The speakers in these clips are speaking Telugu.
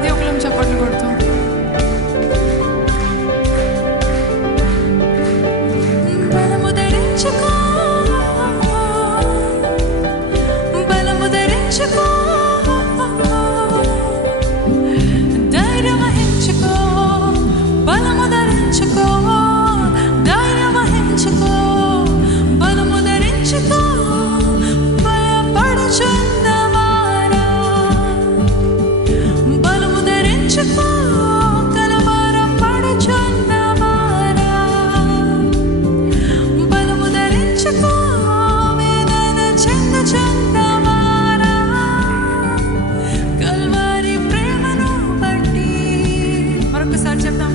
Radio Club Çapulgurtu. pesar de andar.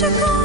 Portugal.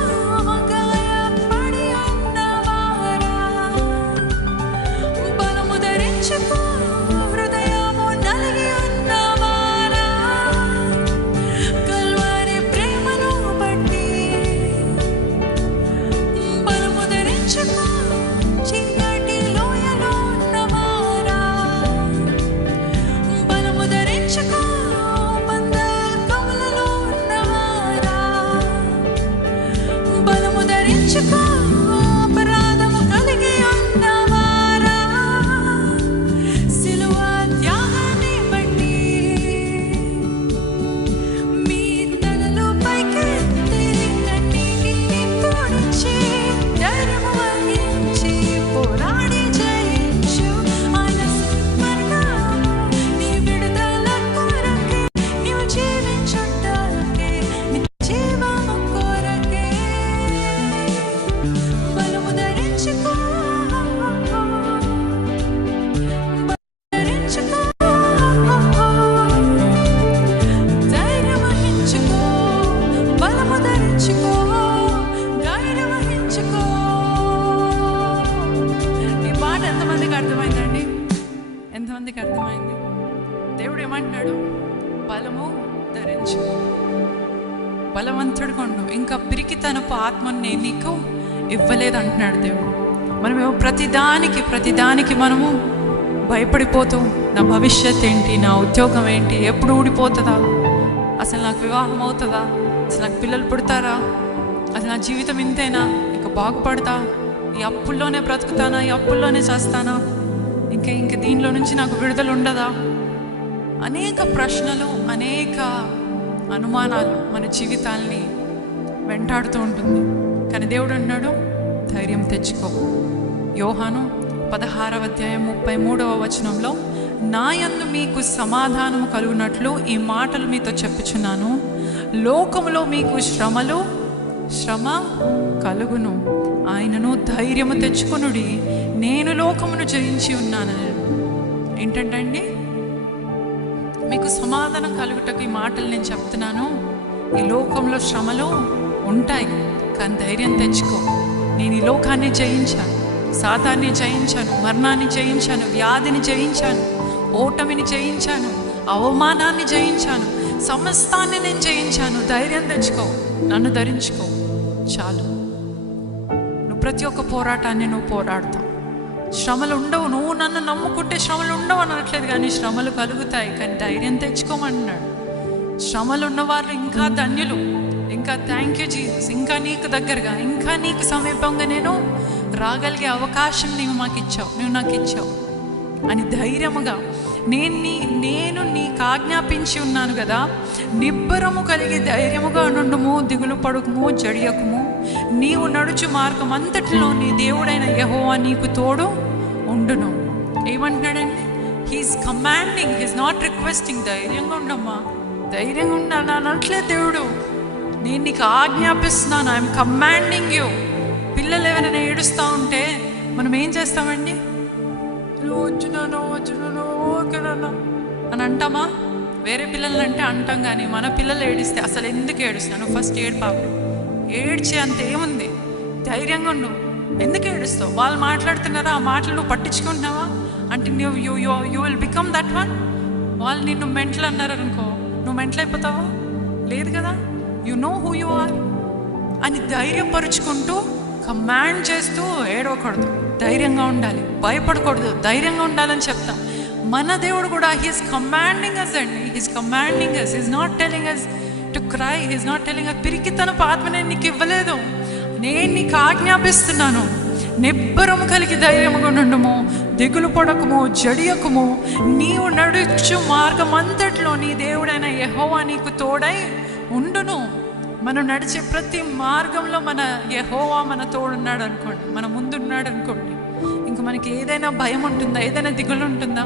బలము ధరించుకో ధైర్యం వహించుకో. ఈ పాట ఎంతమందికి అర్థమైందండి? ఎంతమందికి అర్థమైంది? దేవుడు ఏమంటున్నాడు? బలము ధరించుకో బలవంతుడు కొండు ఇంకా పిరికితనపు ఆత్మని నేను నీకు ఇవ్వలేదు అంటున్నాడు దేవుడు. మనమేమో ప్రతిదానికి ప్రతిదానికి మనము భయపడిపోతూ నా భవిష్యత్ ఏంటి? నా ఉద్యోగం ఏంటి? ఎప్పుడు ఊడిపోతుందా? అసలు నాకు వివాహం అవుతుందా? అసలు నాకు పిల్లలు పుడతారా? అసలు నా జీవితం ఇంతేనా? ఇంకా బాగుపడతా? ఈ అప్పుల్లోనే బ్రతుకుతానా? ఈ అప్పుల్లోనే చేస్తానా? ఇంకా ఇంకా దీనిలో నుంచి నాకు విడుదల ఉండదా? అనేక ప్రశ్నలు అనేక అనుమానాలు మన జీవితాల్ని వెంటాడుతూ ఉంటుంది. కానీ దేవుడు అన్నాడు ధైర్యం తెచ్చుకో. యోహాను పదహారవ అధ్యాయం ముప్పై మూడవ వచనంలో నాయందు మీకు సమాధానము కలుగునట్లు ఈ మాటలు మీతో చెప్పుచున్నాను. లోకములో మీకు శ్రమలు శ్రమ కలుగును. ఆయనను ధైర్యము తెచ్చుకొనుడి. నేను లోకమును జయించి ఉన్నాను ఏంటంటే మీకు సమాధానం కలుగుటకు ఈ మాటలు నేను చెప్తున్నాను. ఈ లోకంలో శ్రమలు ఉంటాయి కానీ ధైర్యం తెచ్చుకో. నేను ఈ లోకాన్ని జయించాను సాతాన్ని జయించాను మరణాన్ని జయించాను వ్యాధిని జయించాను ఓటమిని జయించాను అవమానాన్ని జయించాను సమస్తాన్ని నేను జయించాను. ధైర్యం తెచ్చుకో. నన్ను ధరించుకో. చాలు. నువ్వు ప్రతి ఒక్క పోరాటాన్ని నువ్వు పోరాడతావు. శ్రమలు ఉండవు. నువ్వు నన్ను నమ్ముకుంటే శ్రమలు ఉండవు అనట్లేదు కానీ శ్రమలు కలుగుతాయి. కానీ ధైర్యం తెచ్చుకోమన్నాడు. శ్రమలు ఉన్నవారు ఇంకా ధన్యులు. ఇంకా థ్యాంక్ యూ జీసస్ ఇంకా నీకు దగ్గరగా ఇంకా నీకు సమీపంగా నేను రాగలిగే అవకాశం నీవు మాకు ఇచ్చావు నువ్వు నాకు ఇచ్చావు అని ధైర్యముగా నేను నీ నేను నీకు ఆజ్ఞాపించి ఉన్నాను కదా. నిబ్బరము కలిగి ధైర్యముగా నుండుము దిగులు పడుకుము జడియకుము. నీవు నడుచు మార్గం అంతటిలో నీ దేవుడైన యహోవా నీకు తోడు ఉండును. ఏమంటున్నాడండి? He's commanding he's not requesting ధైర్యంగా ఉండమ్మా. ధైర్యంగా ఉండాలి అనట్లేదు దేవుడు. నేను నీకు ఆజ్ఞాపిస్తున్నాను ఐఎమ్ కమాండింగ్ యూ పిల్లలు ఎవరైనా ఏడుస్తూ ఉంటే మనం ఏం చేస్తామండి? వచ్చినాను వచ్చినాను ఓకేనన్నా అని అంటామా? వేరే పిల్లలు అంటే అంటాం కానీ మన పిల్లలు ఏడిస్తే అసలు ఎందుకు ఏడుస్తాను ఫస్ట్ ఏడు పాప. ఏడ్చే అంత ఏముంది? ధైర్యంగా నువ్వు ఎందుకు ఏడుస్తావు? వాళ్ళు మాట్లాడుతున్నారా? ఆ మాటలు నువ్వు పట్టించుకుంటున్నావా? అంటే నువ్వు you you you will become that one వాళ్ళు నిన్ను మెంటల్ అన్నారు అనుకో నువ్వు మెంటల్ అయిపోతావా? లేదు కదా? You know who you are అని ధైర్యపరుచుకుంటూ కమాండ్ చేస్తూ ఏడవకూడదు. ధైర్యంగా ఉండాలి. భయపడకూడదు. ధైర్యంగా ఉండాలని చెప్తాం. మన దేవుడు కూడా హీస్ కమాండింగ్ అస్ అండి he's commanding us is not telling us to cry he's not telling us పిరికి తన ఆత్మ నేను నీకు ఇవ్వలేదు. నేను నీకు ఆజ్ఞాపిస్తున్నాను. నిబ్బరము కలిగి ధైర్యముగా నుండుము దిగులు పడకము జడియకుము. నీవు నడుచు మార్గం అంతట్లో నీ దేవుడైన యహోవా నీకు తోడై ఉండును. మనం నడిచే ప్రతి మార్గంలో మన యహోవా మన తోడున్నాడు అనుకోండి మన ముందున్నాడు అనుకోండి మనకి ఏదైనా భయం ఉంటుందా? ఏదైనా దిగులు ఉంటుందా?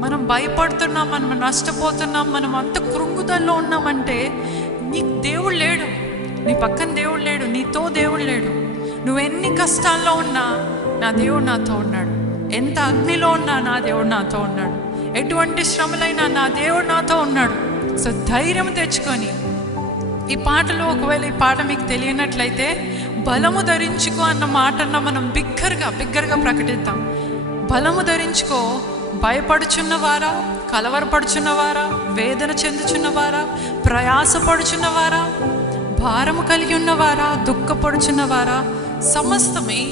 మనం భయపడుతున్నాం మనం నష్టపోతున్నాం మనం అంత కృంగుదల్లో ఉన్నామంటే నీకు దేవుడు లేడు. నీ పక్కన దేవుడు లేడు. నీతో దేవుడు లేడు. నువ్వు ఎన్ని కష్టాల్లో ఉన్నా నా దేవుడు నాతో ఉన్నాడు. ఎంత అగ్నిలో ఉన్నా నా దేవుడు నాతో ఉన్నాడు. ఎటువంటి శ్రమలైనా నా దేవుడు నాతో ఉన్నాడు. సో ధైర్యం తెచ్చుకొని ఈ పాటలో ఒకవేళ ఈ పాట మీకు తెలియనట్లయితే బలము ధరించుకో అన్న మాటన్న మనం బిగ్గరగా బిగ్గరగా ప్రకటిద్దాం. బలము ధరించుకో భయపడుచున్నవారా కలవరపడుచున్నవారా వేదన చెందుచున్నవారా ప్రయాసపడుచున్నవారా భారము కలిగి ఉన్నవారా దుఃఖపడుచున్నవారా సమస్తమే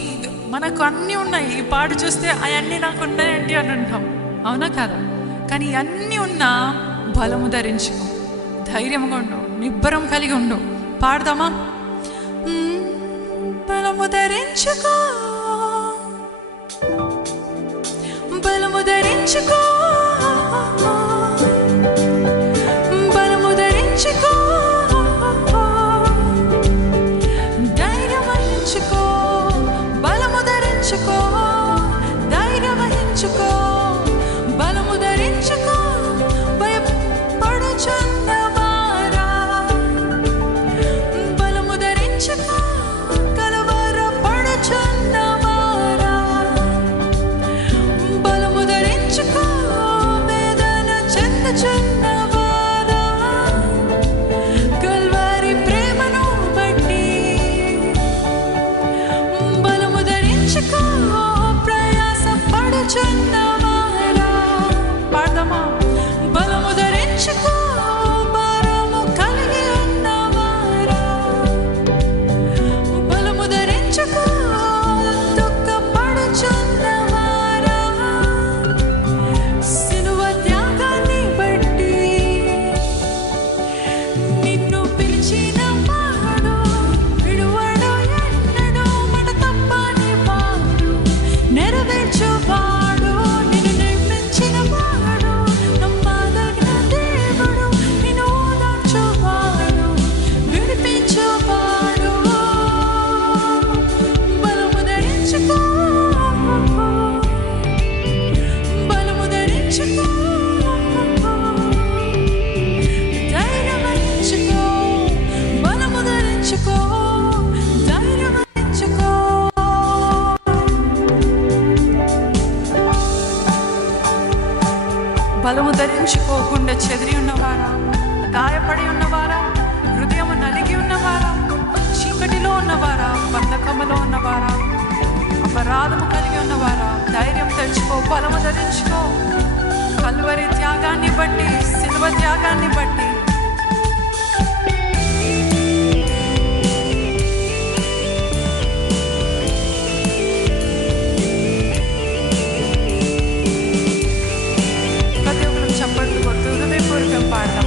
మనకు అన్నీ ఉన్నాయి. ఈ పాట చూస్తే అవన్నీ నాకు ఉన్నాయండి అని అంటాం. అవునా కదా? కానీ అన్నీ ఉన్నా బలము ధరించుకో. ధైర్యంగా ఉండు. నిబ్బరం కలిగి ఉండు. పాడదామా? బలము ధరించుకో బలము ధరించుకో ఉన్నవారా? బంధకములో ఉన్నవారా? అపరాధము కలిగి ఉన్నవారా? ధైర్యం తెచ్చుకో బలము ధరించుకో. కల్వరి త్యాగాన్ని బట్టి శిల్వ త్యాగాన్ని బట్టి. ప్రతి హృదయపూర్వకం